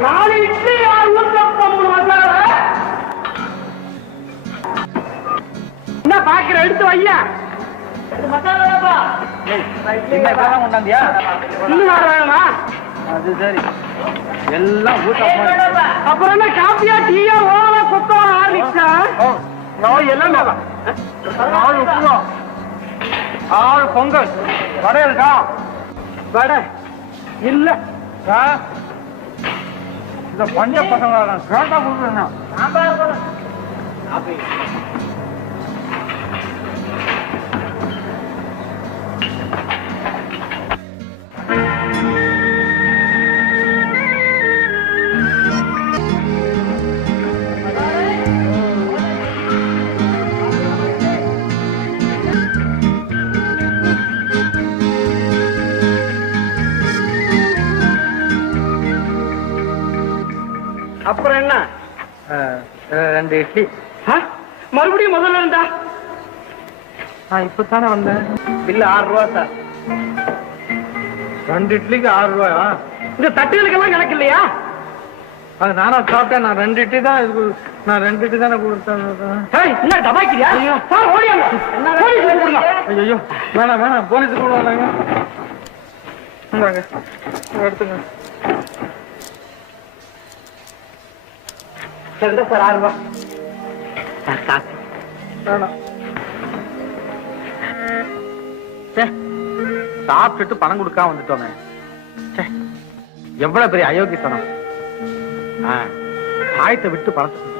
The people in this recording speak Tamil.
4 இட்லி 6 ஊத்தப்பம் 3 மசாலா. என்ன பாக்குற எடுத்து வையா. இது மசாலாப்பா. இன்னும் கொண்டாந்தியா? இன்னும் வேணுமா? அது சரி, எல்லாம் ஊத்தப்பம். அப்புறம் என்ன காப்பியா டீயா ஓவா கொத்தா ஆரம்பிச்சா? எல்லாம் 4 உப்புமா, 6 பொங்கல், வடை இருக்கா? வடை இல்ல. இந்த பஞ்ச பசங்க கேட்டா கொடுக்குறேன். அப்புறம் என்ன? 2 இட்லி. மறுபடியும் முதல்ல இருந்தா நான் இப்பதானே வந்தேன். பில்லு 6 ரூபா சார். 2 இட்லிக்கு 6 ரூபாயா? இந்த தட்டுகளுக்கெல்லாம் கணக்கு இல்லையா? அது நானா சாப்பிட்டேன். நான் 2 இட்லி தான் இதுக்கு. நான் 2 இட்லி தானே கொடுத்தேன். என்ன டபாக்கிறியா? சார் ஓடியாங்க. ஐயோ வேணாம் வேணாம், போலீஸுக்கு கூட வேணாங்க. இந்தாங்க எடுத்துங்க. சார் 6 ரூபா காசு வேணாம். சாப்பிட்டுட்டு பணம் கொடுக்காம வந்துட்டோமே. எவ்வளவு பெரிய அயோக்கியத்தனம். ஆயத்தை விட்டு பணத்தை